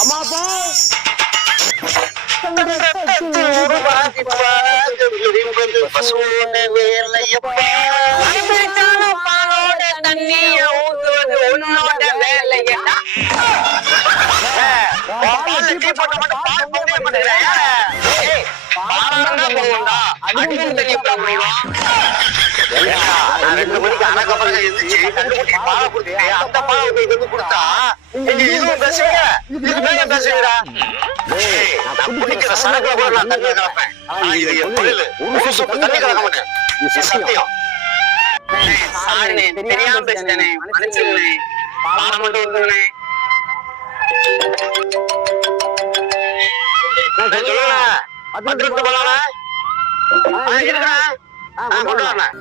அம்மாப்பா தண்ணிய ஊத்துவது உன்னோட வேலையா? ரெண்டு மணிக்கு அனக்கப்புறம் எழுந்துச்சு பாலை கொடுத்தீங்க. அந்த பாலை வந்து கொடுத்தா நீங்க இதுவும் பேசுவீங்க, இதுவும் பேசுவீங்கடா. குடிக்கிற சரக்குல கூட நான் தண்ணி கலப்பேன். இது என் தொழில். ஒரு சொட்டு தண்ணி கலக்க மாட்டேன். சத்தியம். தெரியாம பேசுறேனே, மன்னிச்சுக்கணே. பாலை மட்டும் ஊத்துங்கண்ணே. சொல்லுங்க. பத்திரத்து போலானா? இருக்கிறேன். கொண்டு வரேன்.